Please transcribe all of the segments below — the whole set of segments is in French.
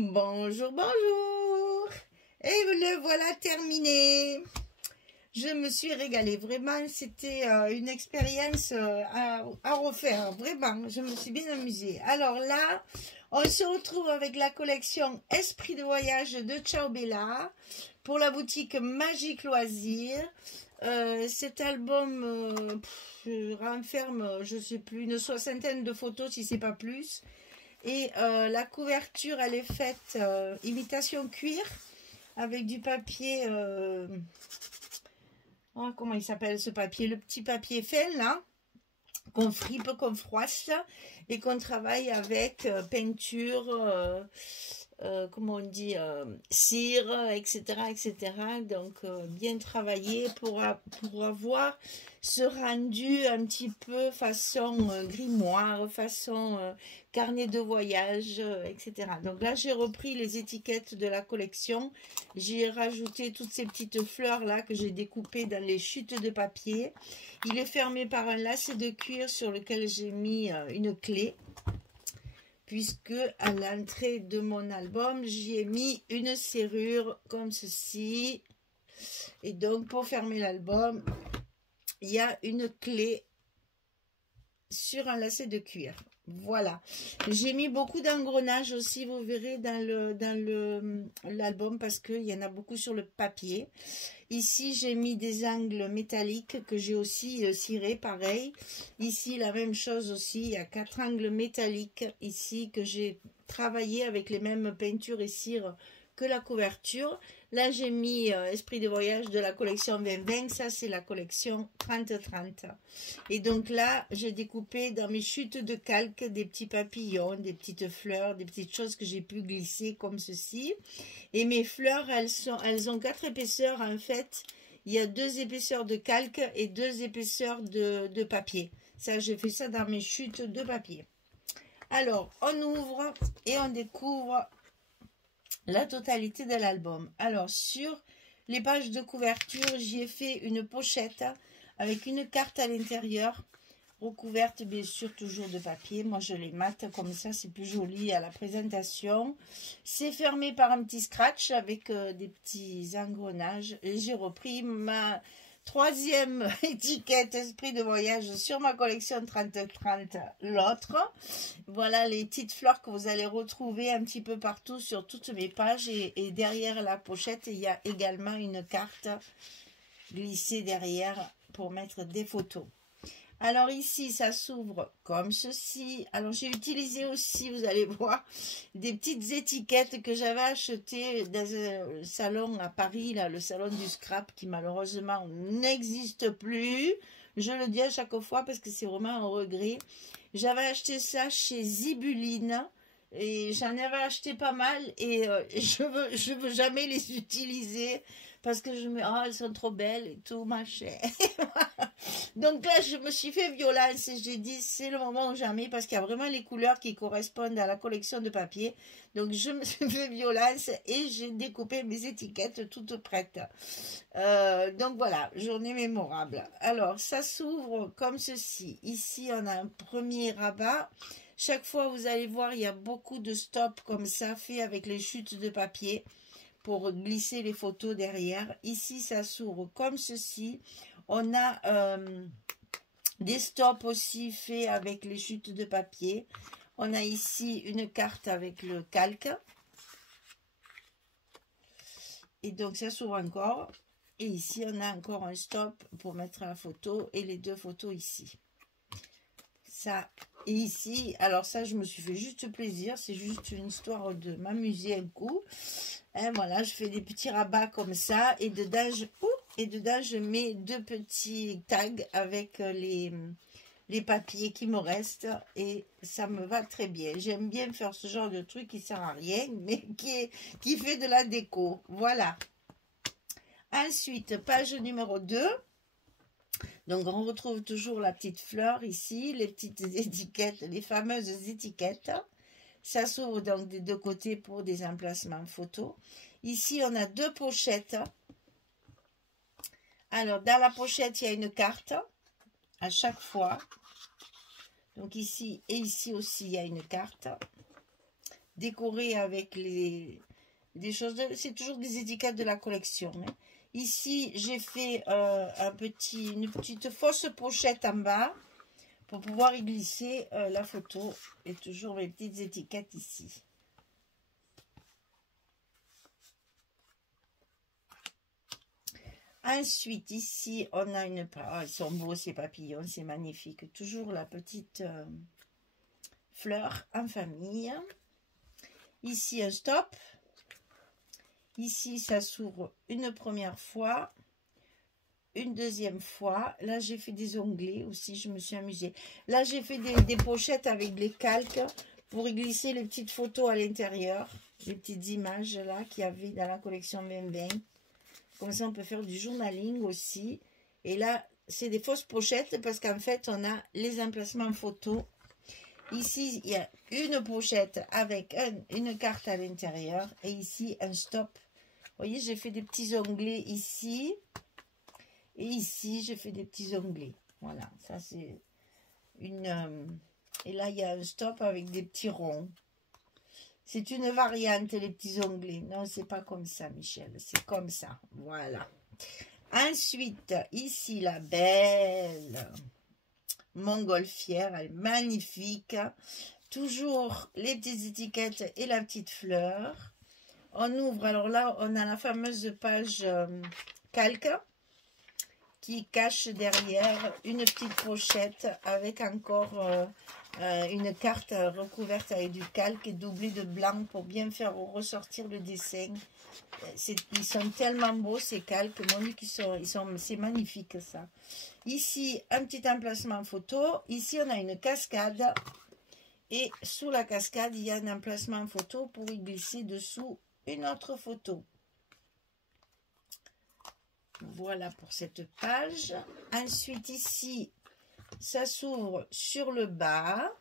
Bonjour, bonjour. Et le voilà terminé. Je me suis régalée, vraiment, c'était une expérience à refaire, vraiment, je me suis bien amusée. Alors là, on se retrouve avec la collection Esprit de voyage de Ciao Bella pour la boutique Magique Loisirs. Cet album renferme, je ne sais plus, une soixantaine de photos si c'est pas plus. Et la couverture, elle est faite imitation cuir avec du papier... oh, comment il s'appelle ce papier? Le petit papier fin là, qu'on fripe, qu'on froisse et qu'on travaille avec peinture, comment on dit, cire, etc. etc. Donc bien travaillé pour avoir ce rendu un petit peu façon grimoire, façon carnet de voyage, etc. Donc là j'ai repris les étiquettes de la collection, j'ai rajouté toutes ces petites fleurs là que j'ai découpées dans les chutes de papier. Il est fermé par un lacet de cuir sur lequel j'ai mis une clé, puisque à l'entrée de mon album j'y ai mis une serrure comme ceci. Et donc pour fermer l'album, il y a une clé sur un lacet de cuir. Voilà, j'ai mis beaucoup d'engrenages aussi, vous verrez dans l'album, parce qu'il y en a beaucoup sur le papier. Ici j'ai mis des angles métalliques que j'ai aussi cirés, pareil. Ici la même chose aussi, il y a 4 angles métalliques ici que j'ai travaillé avec les mêmes peintures et cires que la couverture. Là j'ai mis Esprit de voyage de la collection 2020, ça c'est la collection 30-30. Et donc là j'ai découpé dans mes chutes de calque des petits papillons, des petites fleurs, des petites choses que j'ai pu glisser comme ceci. Et mes fleurs, elles ont 4 épaisseurs en fait. Il y a 2 épaisseurs de calque et 2 épaisseurs de papier. Ça, j'ai fait ça dans mes chutes de papier. Alors, on ouvre et on découvre la totalité de l'album. Alors, sur les pages de couverture, j'y ai fait une pochette avec une carte à l'intérieur, recouverte bien sûr toujours de papier. Moi je les mate comme ça, c'est plus joli à la présentation. C'est fermé par un petit scratch avec des petits engrenages. Et j'ai repris ma 3e étiquette Esprit de voyage sur ma collection 30-30, l'autre. Voilà les petites fleurs que vous allez retrouver un petit peu partout sur toutes mes pages. Et derrière la pochette, il y a également une carte glissée derrière pour mettre des photos. Alors ici, ça s'ouvre comme ceci. Alors j'ai utilisé aussi, vous allez voir, des petites étiquettes que j'avais achetées dans un salon à Paris, là, le salon du scrap, qui malheureusement n'existe plus. Je le dis à chaque fois parce que c'est vraiment un regret. J'avais acheté ça chez Zibuline. Et j'en avais acheté pas mal et je veux jamais les utiliser parce que je me dis, oh, elles sont trop belles et tout, machin. Donc là, je me suis fait violence et j'ai dit, c'est le moment ou jamais, parce qu'il y a vraiment les couleurs qui correspondent à la collection de papier. Donc je me suis fait violence et j'ai découpé mes étiquettes toutes prêtes. Donc voilà, journée mémorable. Alors, ça s'ouvre comme ceci. Ici, on a un premier rabat. Chaque fois, vous allez voir, il y a beaucoup de stops comme ça, fait avec les chutes de papier pour glisser les photos derrière. Ici, ça s'ouvre comme ceci. On a des stops aussi faits avec les chutes de papier. On a ici une carte avec le calque. Et donc, ça s'ouvre encore. Et ici, on a encore un stop pour mettre la photo et les 2 photos ici. Ça, et ici, alors ça, je me suis fait juste plaisir. C'est juste une histoire de m'amuser un coup. Et voilà, je fais des petits rabats comme ça. Et dedans, je mets 2 petits tags avec les papiers qui me restent. Et ça me va très bien. J'aime bien faire ce genre de truc qui sert à rien, mais qui fait de la déco. Voilà. Ensuite, page numéro 2. Donc, on retrouve toujours la petite fleur ici, les petites étiquettes, les fameuses étiquettes. Ça s'ouvre donc des 2 côtés pour des emplacements photos. Ici, on a 2 pochettes. Alors, dans la pochette, il y a une carte à chaque fois. Donc, ici et ici aussi, il y a une carte. décorer avec des choses. C'est toujours des étiquettes de la collection. Hein. Ici, j'ai fait une petite fausse pochette en bas pour pouvoir y glisser la photo. Et toujours mes petites étiquettes ici. Ensuite, ici, on a une... Oh, ils sont beaux, ces papillons, c'est magnifique. Toujours la petite fleur en famille. Ici, un stop. Ici, ça s'ouvre une première fois. Une deuxième fois. Là, j'ai fait des onglets aussi, je me suis amusée. Là, j'ai fait des pochettes avec des calques pour y glisser les petites photos à l'intérieur. Les petites images là qu'il y avait dans la collection 2020. Comme ça, on peut faire du journaling aussi. Et là, c'est des fausses pochettes parce qu'en fait, on a les emplacements photos. Ici, il y a une pochette avec une carte à l'intérieur. Et ici, un stop. Vous voyez, j'ai fait des petits onglets ici. Et ici, j'ai fait des petits onglets. Voilà, ça c'est une... et là, il y a un stop avec des petits ronds. C'est une variante, les petits onglets. Non, c'est pas comme ça, Michel. C'est comme ça. Voilà. Ensuite, ici, la belle montgolfière. Elle est magnifique. Toujours les petites étiquettes et la petite fleur. On ouvre. Alors là, on a la fameuse page calque qui cache derrière une petite pochette avec encore... une carte recouverte avec du calque et doublée de blanc pour bien faire ressortir le dessin. Ils sont tellement beaux ces calques, mon Dieu, c'est magnifique ça. Ici, un petit emplacement photo. Ici, on a une cascade. Et sous la cascade, il y a un emplacement photo pour y glisser dessous une autre photo. Voilà pour cette page. Ensuite, ici, ça s'ouvre sur le bas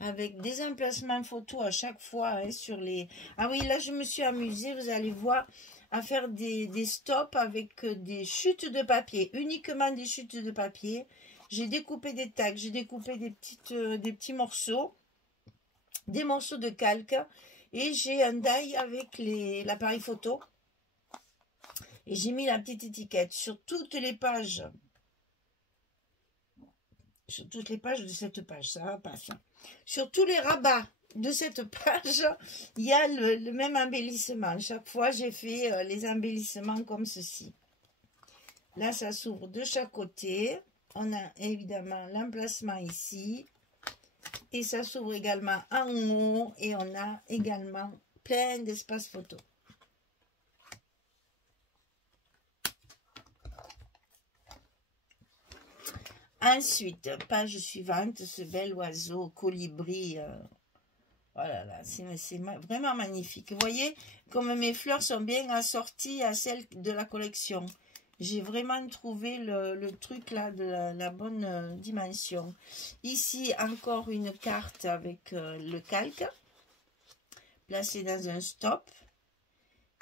avec des emplacements photos à chaque fois hein, sur les... Ah oui, là, je me suis amusée, vous allez voir, à faire des stops avec des chutes de papier, uniquement des chutes de papier. J'ai découpé des tags, j'ai découpé des petits morceaux, des morceaux de calque et j'ai un die avec l'appareil photo. Et j'ai mis la petite étiquette sur toutes les pages. Sur toutes les pages de cette page, ça va pas ça. Sur tous les rabats de cette page, il y a le même embellissement. Chaque fois, j'ai fait les embellissements comme ceci. Là, ça s'ouvre de chaque côté. On a évidemment l'emplacement ici. Et ça s'ouvre également en haut. Et on a également plein d'espaces photo. Ensuite, page suivante, ce bel oiseau, colibri. Oh là là, c'est vraiment magnifique. Vous voyez, comme mes fleurs sont bien assorties à celles de la collection. J'ai vraiment trouvé le truc là de la bonne dimension. Ici, encore une carte avec le calque, placée dans un stop.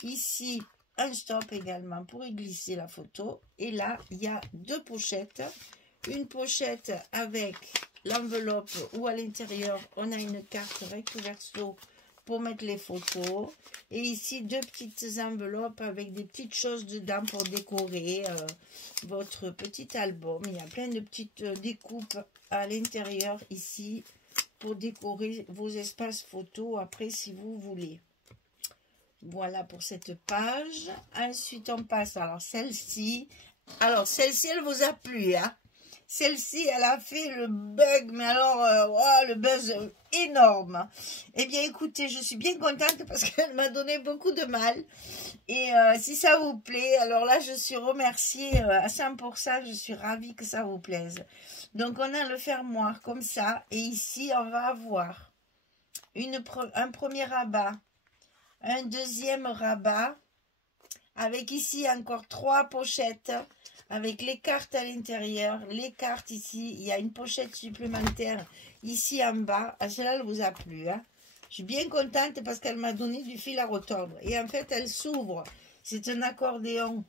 Ici, un stop également pour y glisser la photo. Et là, il y a deux pochettes. Une pochette avec l'enveloppe où à l'intérieur on a une carte recto verso pour mettre les photos. Et ici deux petites enveloppes avec des petites choses dedans pour décorer votre petit album. Il y a plein de petites découpes à l'intérieur ici pour décorer vos espaces photos après si vous voulez. Voilà pour cette page. Ensuite on passe alors celle-ci. Alors celle-ci elle vous a plu hein? Celle-ci, elle a fait le bug, mais alors, wow, le buzz énorme. Eh bien, écoutez, je suis bien contente parce qu'elle m'a donné beaucoup de mal. Et si ça vous plaît, alors là, je suis remerciée à 100%. Je suis ravie que ça vous plaise. Donc, on a le fermoir comme ça. Et ici, on va avoir un premier rabat, un deuxième rabat, avec ici encore 3 pochettes. Avec les cartes à l'intérieur, les cartes ici, il y a une pochette supplémentaire ici en bas. Ah, celle-là, elle vous a plu. Hein? Je suis bien contente parce qu'elle m'a donné du fil à retordre. Et en fait, elle s'ouvre. C'est un accordéon.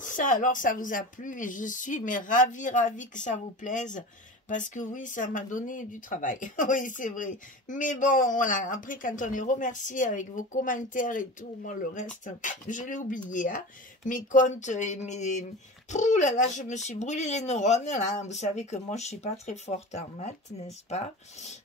Ça, alors, ça vous a plu et je suis mais ravie que ça vous plaise. parce que oui, ça m'a donné du travail. Oui, c'est vrai. Mais bon, voilà, après, quand on est remercié avec vos commentaires et tout, moi, le reste, je l'ai oublié, hein. Mes comptes et mes... Pouh là là, je me suis brûlé les neurones, là. Vous savez que moi, je suis pas très forte en maths, n'est-ce pas?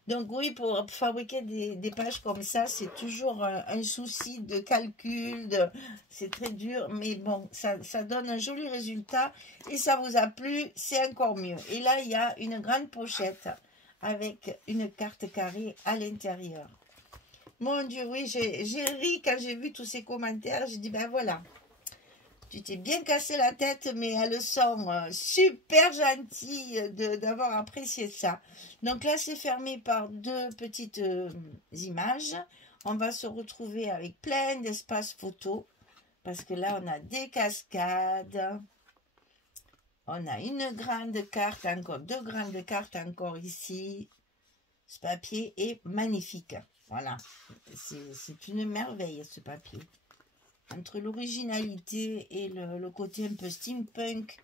Donc oui, pour fabriquer des pages comme ça, c'est toujours un souci de calcul, c'est très dur, mais bon, ça donne un joli résultat et ça vous a plu, c'est encore mieux. Et là, il y a une grande pochette avec une carte carrée à l'intérieur. Mon Dieu, oui, j'ai ri quand j'ai vu tous ces commentaires, j'ai dit, ben voilà. Tu t'es bien cassé la tête, mais elles sont super gentilles d'avoir apprécié ça. Donc là, c'est fermé par deux petites images. On va se retrouver avec plein d'espaces photos. Parce que là, on a des cascades. On a une grande carte encore, deux grandes cartes encore ici. Ce papier est magnifique. Voilà. C'est une merveille, ce papier. Entre l'originalité et le côté un peu steampunk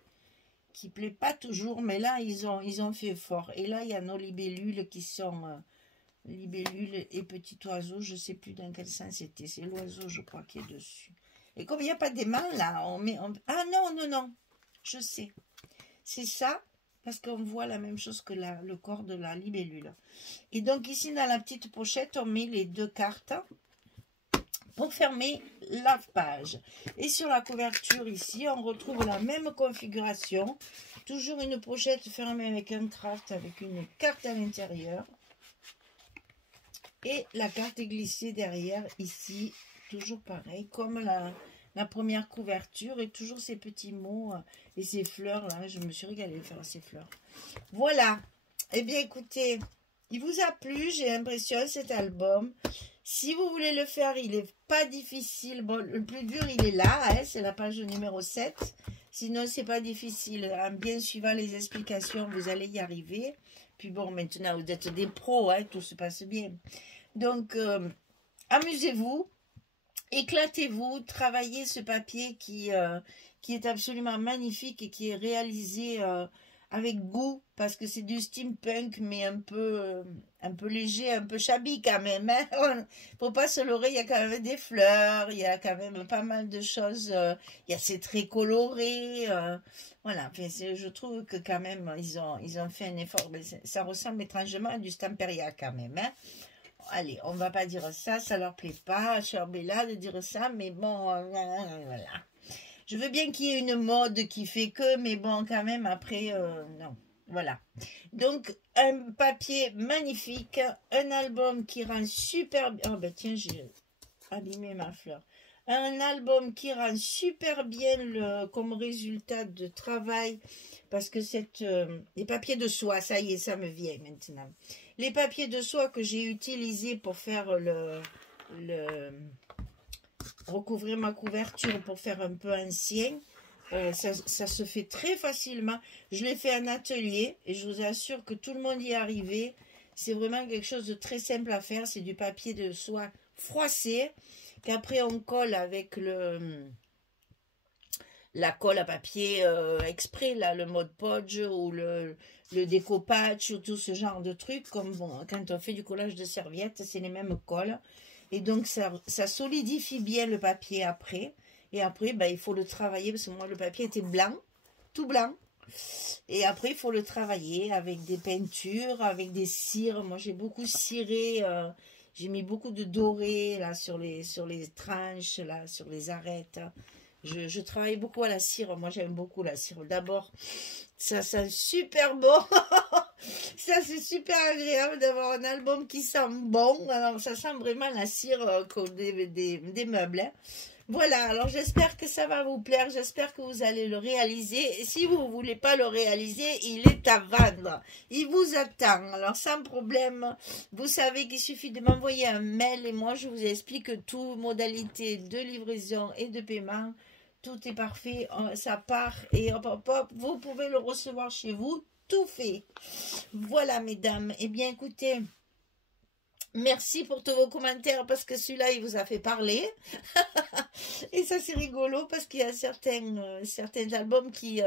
qui plaît pas toujours, mais là ils ont fait fort. Et là il y a nos libellules qui sont libellules et petits oiseaux, je sais plus dans quel sens c'était, c'est l'oiseau je crois qui est dessus. Et comme il n'y a pas d'aimant là, ah non, je sais, c'est ça, parce qu'on voit la même chose que le corps de la libellule. Et donc ici dans la petite pochette on met les deux cartes pour fermer la page. Et sur la couverture ici, on retrouve la même configuration. Toujours une pochette fermée avec un craft, avec une carte à l'intérieur. Et la carte est glissée derrière ici, toujours pareil, comme la première couverture. Et toujours ces petits mots et ces fleurs là. Je me suis régalée de faire ces fleurs. Voilà. Eh bien écoutez, il vous a plu, j'ai l'impression, cet album. Si vous voulez le faire, il n'est pas difficile. Bon, le plus dur, il est là, hein, c'est la page numéro 7. Sinon, c'est pas difficile. En bien suivant les explications, vous allez y arriver. Puis bon, maintenant, vous êtes des pros, hein, tout se passe bien. Donc, amusez-vous, éclatez-vous, travaillez ce papier qui est absolument magnifique et qui est réalisé avec goût, parce que c'est du steampunk, mais un peu léger, un peu shabby quand même. Hein. Faut pas se leurrer, il y a quand même des fleurs, il y a quand même pas mal de choses, c'est très coloré. Voilà, enfin, je trouve que quand même, ils ont fait un effort. Mais ça ressemble étrangement à du Stamperia quand même. Hein. Allez, on va pas dire ça, ça leur plaît pas à Cher Bella de dire ça, mais bon, voilà. Je veux bien qu'il y ait une mode qui fait que, mais bon, quand même, après, non. Voilà. Donc, un papier magnifique, un album qui rend super bien. Oh, ben tiens, j'ai abîmé ma fleur. Un album qui rend super bien comme résultat de travail, parce que les papiers de soie, ça y est, ça me vient maintenant. Les papiers de soie que j'ai utilisés pour faire recouvrir ma couverture pour faire un peu ancien, ça se fait très facilement. Je l'ai fait en atelier et je vous assure que tout le monde y est arrivé. C'est vraiment quelque chose de très simple à faire. C'est du papier de soie froissé qu'après on colle avec la colle à papier exprès, là, le Mod Podge ou le découpage ou tout ce genre de trucs. Comme bon, quand on fait du collage de serviettes, c'est les mêmes colles. Et donc, ça solidifie bien le papier après. Et après, ben, il faut le travailler, parce que moi, le papier était blanc, tout blanc. Et après, il faut le travailler avec des peintures, avec des cires. Moi, j'ai beaucoup ciré, j'ai mis beaucoup de doré là, sur les tranches, là, sur les arêtes. Je travaille beaucoup à la cire. Moi, j'aime beaucoup la cire. D'abord, ça sent super bon. Ça, c'est super agréable d'avoir un album qui sent bon. Alors, ça sent vraiment la cire des meubles. Hein. Voilà, alors j'espère que ça va vous plaire. J'espère que vous allez le réaliser. Et si vous ne voulez pas le réaliser, il est à vendre. Il vous attend. Alors, sans problème, vous savez qu'il suffit de m'envoyer un mail et moi, je vous explique tout, modalité de livraison et de paiement. Tout est parfait, ça part et hop, hop, hop, vous pouvez le recevoir chez vous, tout fait. Voilà, mesdames. Eh bien, écoutez, merci pour tous vos commentaires parce que celui-là, il vous a fait parler. Et ça, c'est rigolo parce qu'il y a certains albums qui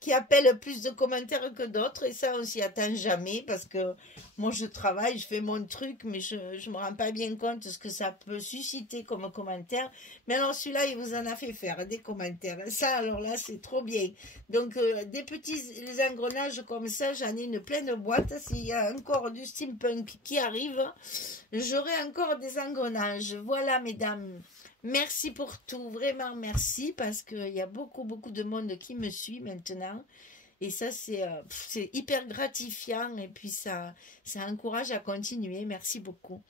qui appelle plus de commentaires que d'autres. Et ça, on s'y attend jamais parce que moi, je travaille, je fais mon truc, mais je ne me rends pas bien compte de ce que ça peut susciter comme commentaire. Mais alors, celui-là, il vous en a fait faire des commentaires. Ça, alors là, c'est trop bien. Donc, des petits les engrenages comme ça, j'en ai une pleine boîte. S'il y a encore du steampunk qui arrive, j'aurai encore des engrenages. Voilà, mesdames. Merci pour tout, vraiment merci, parce qu'il y a beaucoup, beaucoup de monde qui me suit maintenant. Et ça, c'est hyper gratifiant et puis ça encourage à continuer. Merci beaucoup.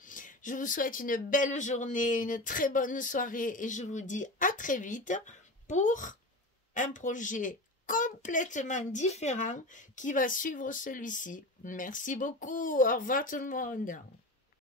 Je vous souhaite une belle journée, une très bonne soirée et je vous dis à très vite pour un projet complètement différent qui va suivre celui-ci. Merci beaucoup. Au revoir tout le monde.